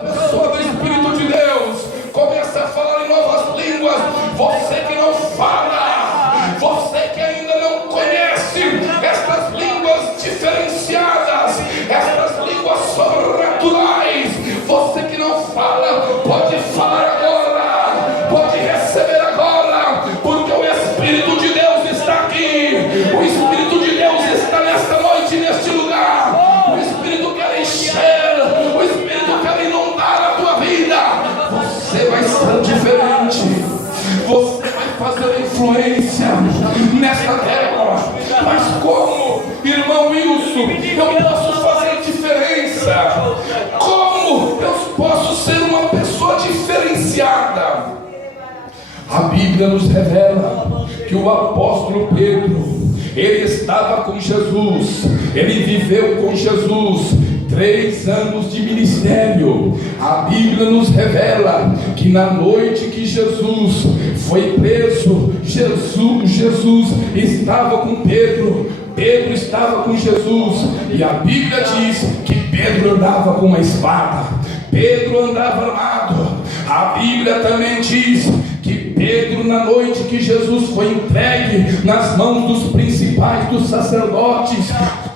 pessoa do Espírito de Deus começa a falar em novas línguas. Você que não fala, você que ainda não conhece estas línguas diferenciadas, estas línguas sobrenaturais, você que não fala, pode falar agora, pode receber agora, porque o Espírito de Deus está aqui. O Espírito de Deus está nesta noite, neste lugar. O Espírito quer encher, o Espírito quer inundar a tua vida. Você vai ser diferente, você vai fazer influência nesta terra. Mas como, irmão Wilson, eu posso fazer diferença? Como eu posso ser uma pessoa diferenciada? A Bíblia nos revela que o apóstolo Pedro, ele estava com Jesus, ele viveu com Jesus 3 anos de ministério. A Bíblia nos revela que na noite que Jesus foi preso, Jesus estava com Pedro, Pedro estava com Jesus, e a Bíblia diz que Pedro andava com uma espada, Pedro andava armado. A Bíblia também diz que Pedro, na noite que Jesus foi entregue nas mãos dos principais dos sacerdotes,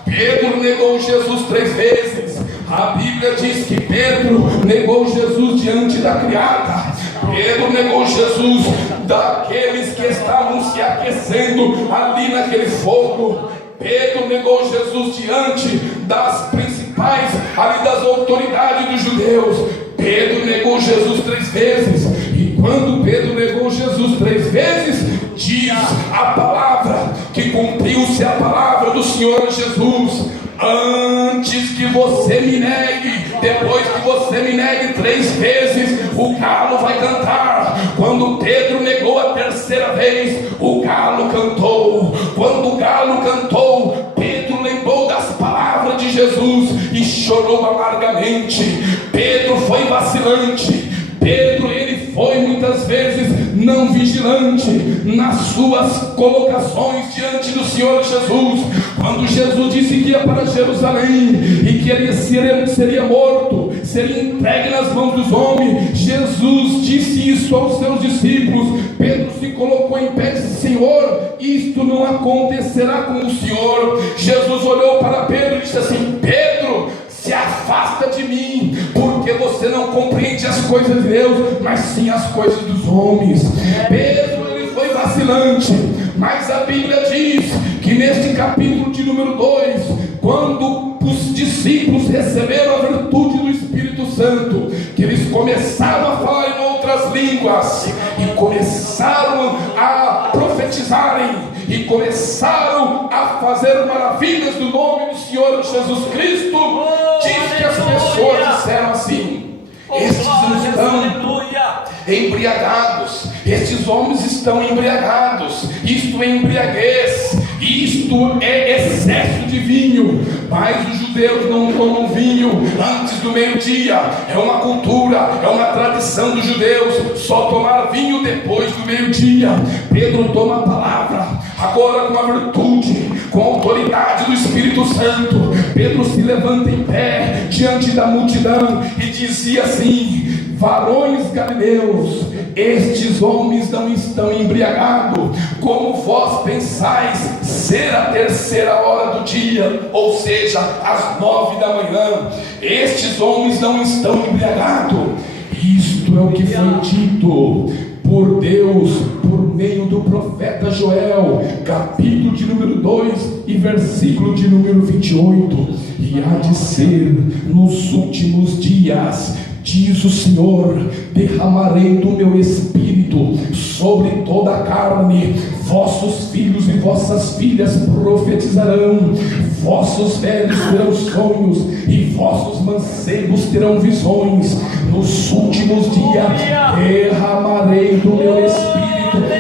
Pedro negou Jesus 3 vezes. A Bíblia diz que Pedro negou Jesus diante da criada. Pedro negou Jesus daqueles que estavam se aquecendo ali naquele fogo. Pedro negou Jesus diante das principais, ali das autoridades dos judeus. Pedro negou Jesus 3 vezes. E quando Pedro negou Jesus 3 vezes, diz a palavra que cumpriu-se a palavra do Senhor Jesus: antes que você me negue, depois que você me negue 3 vezes, o galo vai cantar. Quando Pedro negou a 3ª vez, o galo cantou. Quando o galo cantou, Pedro lembrou das palavras de Jesus e chorou amargamente. Pedro foi vacilante. Pedro, ele foi muitas vezes não vigilante nas suas colocações diante do Senhor Jesus. Quando Jesus disse que ia para Jerusalém e que ele seria morto, seria entregue nas mãos dos homens, Jesus disse isso aos seus discípulos. Pedro se colocou em pé e disse: Senhor, isto não acontecerá com o Senhor. Jesus olhou para Pedro e disse assim: Pedro, se afasta de mim, porque você não compreende as coisas de Deus, mas sim as coisas dos homens. Pedro, ele foi vacilante, mas a Bíblia diz que neste capítulo de número 2, quando os discípulos receberam a virtude do Espírito Santo, que eles começaram a falar em outras línguas e começaram a profetizarem e começaram a fazer maravilhas do nome do Senhor Jesus Cristo, diz que as pessoas disseram assim: estes estão embriagados, estes homens estão embriagados, isto é embriaguez, isto é excesso de vinho. Mas os judeus não tomam vinho antes do meio-dia, é uma cultura, é uma tradição dos judeus só tomar vinho depois do meio-dia. Pedro toma a palavra agora com a virtude, com a autoridade do Espírito Santo. Pedro se levanta em pé diante da multidão e dizia assim: varões galileus, estes homens não estão embriagados, como vós pensais ser a 3ª hora do dia, ou seja, às 9 da manhã. Estes homens não estão embriagados. Isto é o que foi dito por Deus por meio do profeta Joel, capítulo de número 2 e versículo de número 28. E há de ser nos últimos dias, diz o Senhor, derramarei do meu espírito sobre toda a carne. Vossos filhos e vossas filhas profetizarão, vossos velhos terão sonhos e vossos mancebos terão visões. Nos últimos dias derramarei do meu espírito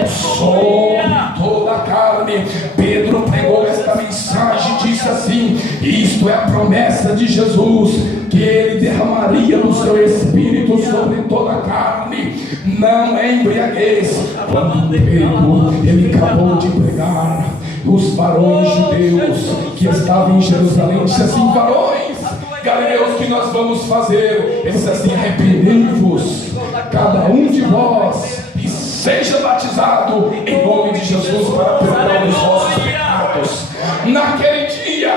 sobre toda a carne. Pedro pregou esta mensagem e disse assim: isto é a promessa de Jesus, que ele derramaria no seu espírito sobre toda a carne. Não é embriaguez. Quando Pedro, ele acabou de pregar, os varões judeus que estavam em Jerusalém disse assim: varões, Galileus, o que nós vamos fazer? Ele disse assim: arrependei-vos, cada um de vós, e seja batizado em nome de Jesus para perdão dos vossos pecados. Naquele dia,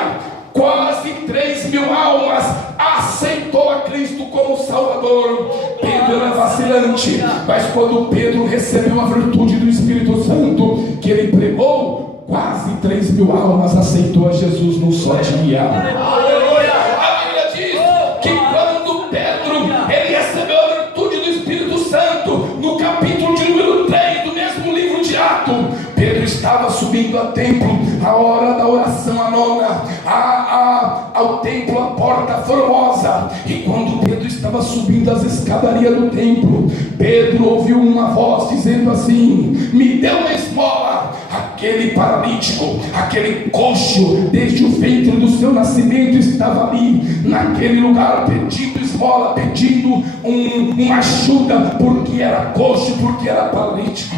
quase 3.000 almas aceitou a Cristo como Salvador. Pedro era vacilante, mas quando Pedro recebeu a virtude do Espírito Santo que ele pregou, quase 3.000 almas aceitou a Jesus num só dia. A Bíblia diz que quando Pedro ele recebeu a virtude do Espírito Santo, no capítulo de número 3 do mesmo livro de Atos, Pedro estava subindo ao templo, a hora da oração, a nona, ao templo, a porta formosa. E quando Pedro estava subindo as escadarias do templo, Pedro ouviu uma voz dizendo assim: me dê uma esmola. Aquele paralítico, aquele coxo, desde o ventre do seu nascimento, estava ali, naquele lugar, pedindo esmola, pedindo uma ajuda, porque era coxo, porque era paralítico.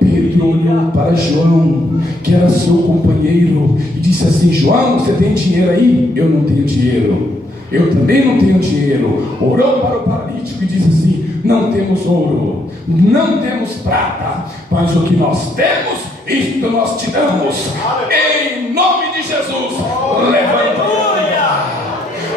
Pedro olhou para João, que era seu companheiro, e disse assim: João, você tem dinheiro aí? Eu não tenho dinheiro. Eu também não tenho dinheiro. Orou para o paralítico e disse assim: não temos ouro, não temos prata, mas o que nós temos, isto nós te damos. Em nome de Jesus, levanta.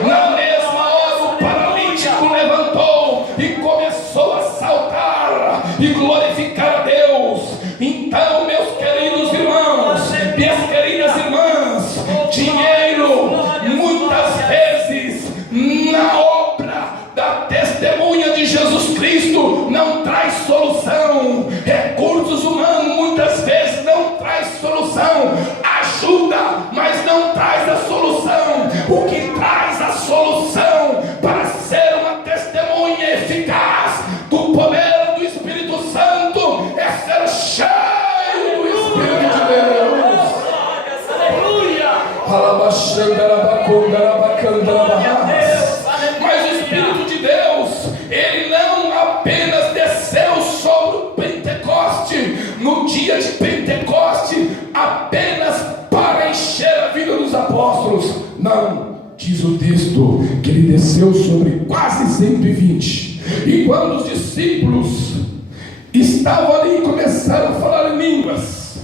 Na mesma hora o paralítico levantou e começou a saltar e glorificar a Deus. Então, meus queridos irmãos, minhas queridas irmãs, dinheiro muitas vezes na obra da testemunha de Jesus Cristo não traz solução. Recursos humanos muitas vezes não traz solução. Ajuda, mas não traz a solução. O que traz a solução para ser uma testemunha eficaz do poder do Espírito Santo é ser cheio do Espírito de Deus. Mas o Espírito de Deus, ele não apenas desceu sobre o Pentecoste, no dia de Pentecoste, apenas para encher a vida dos apóstolos. Não, diz o texto que ele desceu sobre quase 120. E quando os discípulos estavam ali, começaram a falar em línguas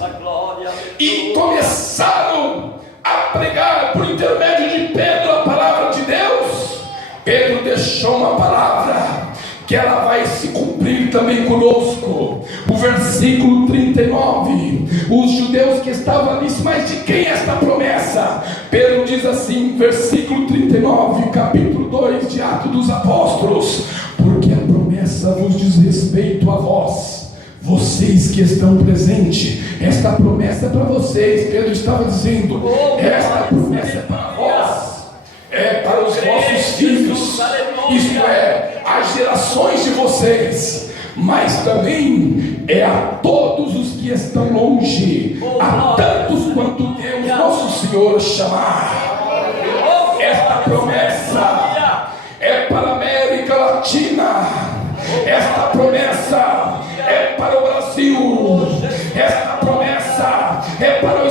e começaram a pregar por intermédio de Pedro a palavra de Deus, Pedro deixou uma palavra que ela vai se cumprir também conosco. O versículo 39, os judeus que estavam ali, mas de quem é esta promessa? Pedro diz assim, versículo 39, capítulo 2 de Atos dos Apóstolos: porque a promessa vos diz respeito a vós, vocês que estão presentes. Esta promessa é para vocês. Pedro estava dizendo: esta promessa é para vós, é para os vossos filhos, isto é, as gerações de vocês, mas também é a todos os que estão longe, a tantos quanto Deus nosso Senhor chamar. Esta promessa é para a América Latina, esta promessa é para o Brasil, esta promessa é para o